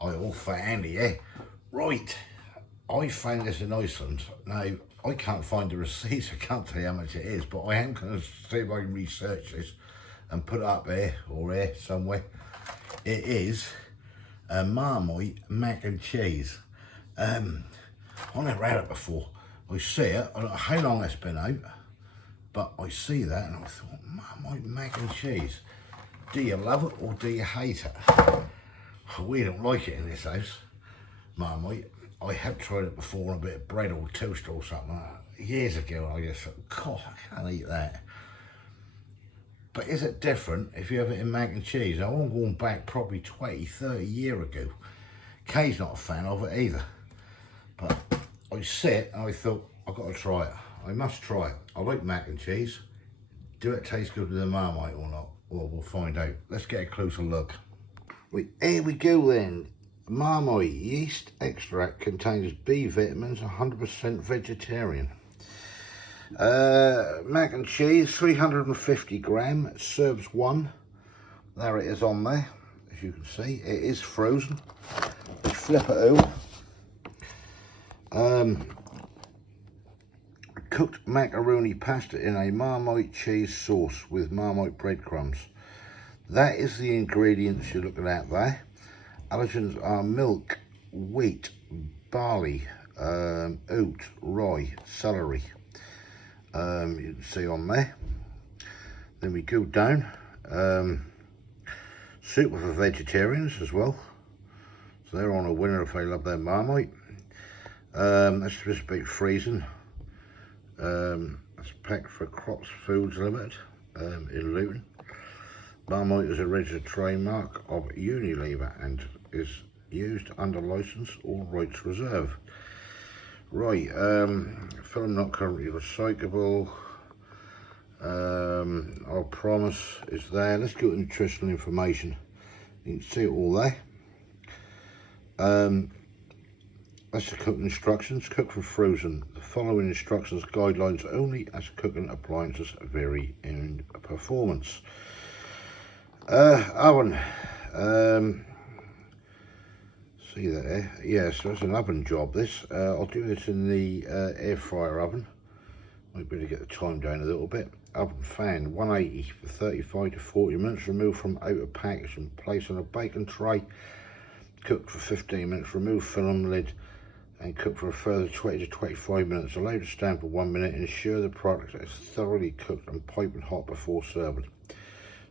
all for Andy, yeah? Right, I found this in Iceland. Now, I can't find the receipts, I can't tell you how much it is, but I am going to see if I can research this and put it up here or here somewhere. It is a Marmite Mac and Cheese. I never had it before. I see it, I don't know how long it's been out, but I see that and I thought, Marmite Mac and Cheese. Do you love it or do you hate it? We don't like it in this house, Marmite. I have tried it before on a bit of bread or toast or something like that. Years ago, I just thought, God, I can't eat that. But is it different if you have it in mac and cheese? Now, I'm going back probably 20, 30 years ago. Kay's not a fan of it either. But I sit and I thought, I've got to try it. I must try it. I like mac and cheese. Do it taste good with the Marmite or not? Well, we'll find out. Let's get a closer look. Here we go then. Marmite yeast extract contains B vitamins, 100% vegetarian. Mac and cheese, 350 gram, serves one. There it is on there, as you can see. It is frozen. We flip it over. Cooked macaroni pasta in a Marmite cheese sauce with Marmite breadcrumbs. That is the ingredients you're looking at there. Allergens are milk, wheat, barley, oat, rye, celery. You can see on there. Then we go down. Soup for vegetarians as well. So they're on a winner if they love their Marmite. That's just about freezing. That's packed for Crops Foods Limited in Luton. Marmite is a registered trademark of Unilever and is used under license or rights reserved. Right, film not currently recyclable. Our promise is there. Let's go to nutritional information. You can see it all there. That's the cooking instructions. Cook for frozen. The following instructions guidelines only as cooking appliances vary in performance. Oven. See that there? Yes, that's an oven job this. I'll do this in the air fryer oven. Might be able to get the time down a little bit. Oven fan, 180 for 35 to 40 minutes. Remove from outer package and place on a baking tray. Cook for 15 minutes. Remove film lid and cook for a further 20 to 25 minutes. Allow to stand for 1 minute. Ensure the product is thoroughly cooked and piping hot before serving.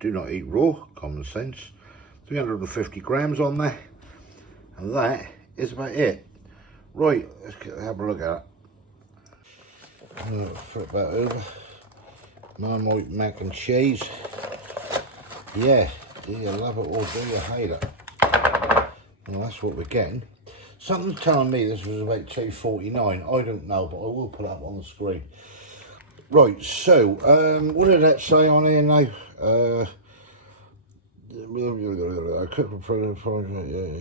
Do not eat raw, common sense. 350 grams on there. And that is about it. Right, let's have a look at it. Flip that over. Marmite Mac and Cheese. Yeah, do you love it or do you hate it? Well, that's what we're getting. Something's telling me this was about $2.49. I don't know, but I will put it up on the screen. Right, so, what did that say on here now?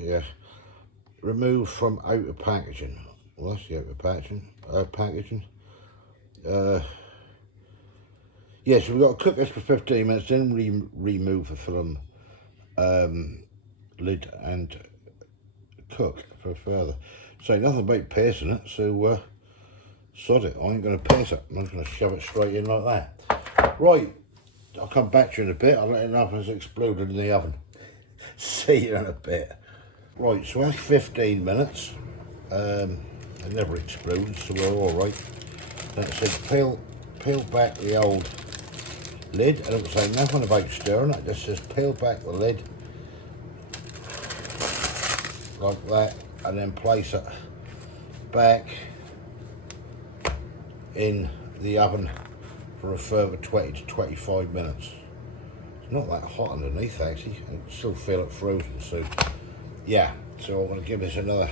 Yeah. Remove from outer packaging. Well, that's the outer packaging. Yeah, so we've got to cook this for 15 minutes, then remove the film lid and cook for further. So nothing about piercing it, so sod it. I ain't going to pierce it. I'm just going to shove it straight in like that. Right, I'll come back to you in a bit. I'll let you know if it's exploded in the oven. See you in a bit. Right, so that's 15 minutes. It never exploded, so we're all right. Then it said peel back the old lid. I don't say nothing about stirring it. It just says peel back the lid like that, and then place it back in the oven for a further 20 to 25 minutes. It's not that hot underneath actually. I can still feel it frozen, so yeah. So I'm going to give this another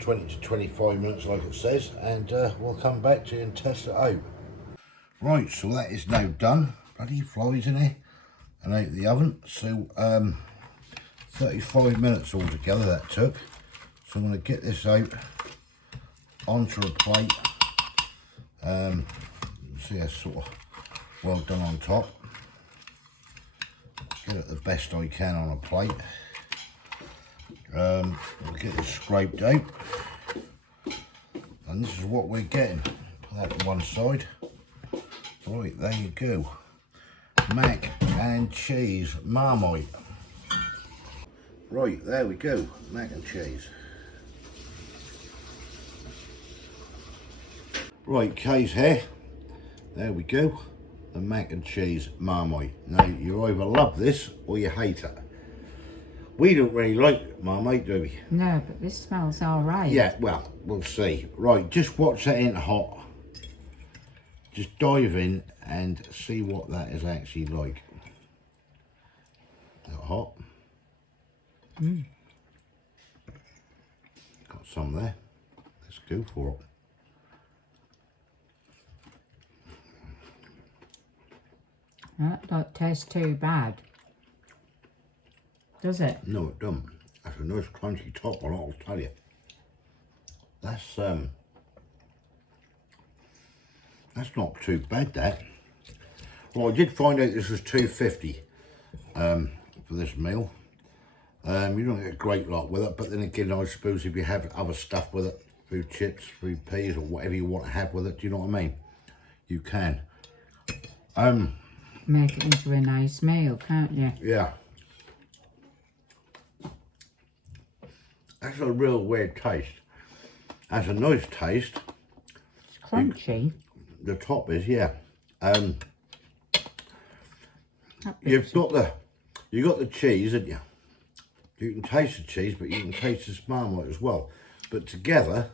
20 to 25 minutes like it says, and we'll come back to you and test it out. Right, so that is now done. Bloody flies in here and out of the oven. So 35 minutes altogether that took. So I'm going to get this out onto a plate. See that's sort of well done on top. Get it the best I can on a plate. We'll get this scraped out. And this is what we're getting. Put that to one side. Right, there you go. Mac and cheese Marmite. Right, there we go. Mac and cheese. Right, Kay's here. There we go. The mac and cheese Marmite. Now, you either love this or you hate it. We don't really like Marmite, do we? No, but this smells all right. Yeah, well, we'll see. Right, just watch that in hot. Just dive in and see what that is actually like. Is that hot? Got some there. Let's go for it. That don't taste too bad, does it? No, it doesn't. That's a nice crunchy top one, I'll tell you. That's not too bad, that. Well, I did find out this was $2.50 for this meal. You don't get a great lot with it, but then again, I suppose if you have other stuff with it, food chips, food peas, or whatever you want to have with it, do you know what I mean? You can. Make it into a nice meal, can't you? Yeah. That's a real weird taste. That's a nice taste. It's crunchy. The top is, yeah. You've got the cheese, haven't you? You can taste the cheese, but you can taste the Marmite as well. But together,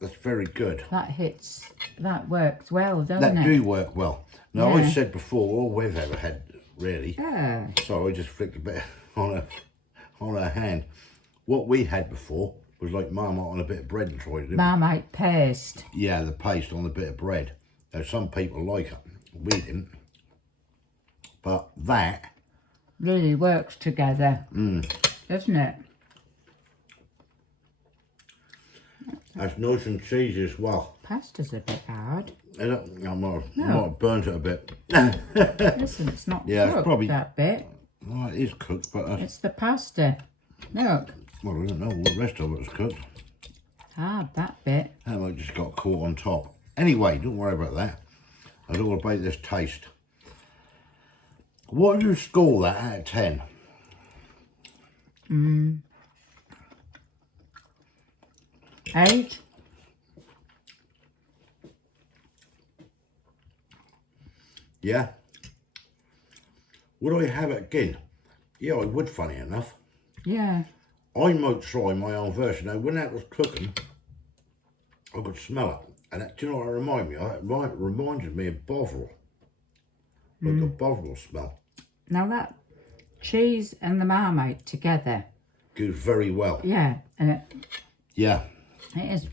that's very good. That works well, doesn't it? That do work well. Now, Yeah. I said before, all we've ever had, really. Yeah. Sorry, I just flicked a bit on her hand. What we had before was like Marmite on a bit of bread and tried it. Marmite paste. Yeah, the paste on a bit of bread. Now, some people like it. We didn't. But that Really works together, doesn't it? that's nice and cheesy as well. Pasta's a bit hard. I might have burnt it a bit. Listen, it's not Yeah, cooked, it's probably that bit. well, it is cooked, but It's the pasta. Look, well, I don't know. All the rest of it was cooked. hard, that bit. That might just got caught on top. Anyway, don't worry about that. I was all about this taste. What do you score that out of 10? 8. Yeah. Would I have it again? Yeah, I would, funny enough. Yeah. I might try my own version. Now, when that was cooking, I could smell it. And that, do you know what it reminded me of? It reminded me of Bovril. Like the Bovril smell. Now that cheese and the Marmite together. Goes very well. Yeah, and it Yeah, has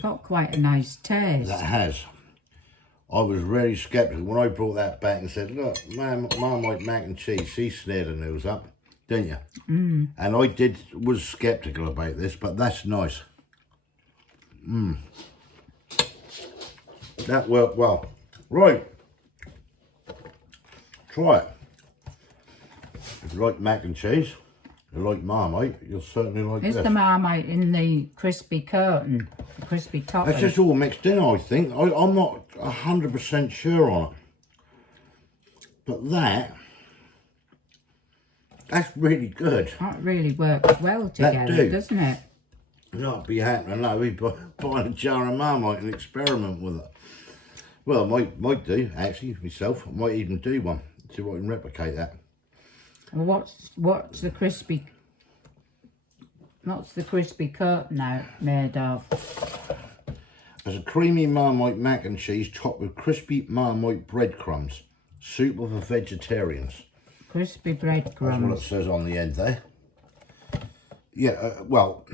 got quite a nice taste. that has. I was really sceptical when I brought that back and said, look, Marmite Mac and Cheese, she snared her nose up, didn't you? And I was sceptical about this, but that's nice. That worked well. Right. Try it. If you like mac and cheese, you like Marmite, you'll certainly like Is this. the Marmite in the crispy curtain, the crispy top? It's just all mixed in, I think. I'm not 100% sure on it. But that's really good. That really works well together, doesn't it? Not be happening now, we buy a jar of Marmite and experiment with it. Well, might do, actually, myself. I might even do one, see if I can replicate that. Well, what's the crispy curtain now made of? There's a creamy Marmite mac and cheese topped with crispy Marmite breadcrumbs. Soup for vegetarians. Crispy That's what it breadcrumbs. says on the end there. Yeah, well,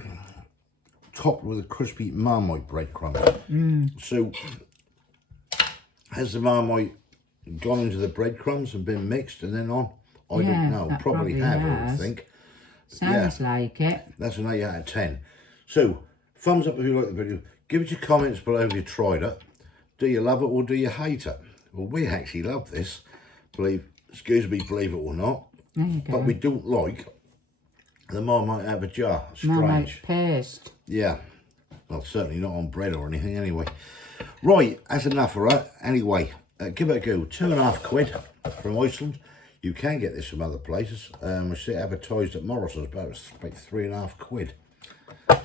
topped with a crispy Marmite breadcrumbs. So, has the Marmite gone into the breadcrumbs and been mixed and then on? I Yeah, don't know. that Probably probably have, I would has. think. Sounds like it. That's an 8 out of 10. So, thumbs up if you like the video. Give us your comments below if you tried it. Do you love it or do you hate it? Well, we actually love this. Believe it or not. There you go. But we don't like the Marmite out of a jar. Marmite Strange. paste. Yeah. Well, certainly not on bread or anything anyway. Right, that's enough of that. Anyway, give it a go. £2.50 from Iceland. You can get this from other places. I see it advertised at Morrison's, but it's about £3.50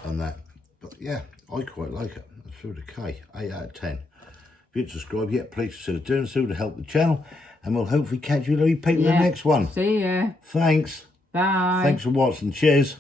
on that. But yeah, I quite like it. It's through the K, 8 out of 10. If you didn't subscribe yet, please consider doing so to help the channel. And we'll hopefully catch you people in the next one. See ya. Thanks. Bye. Thanks for watching. Cheers.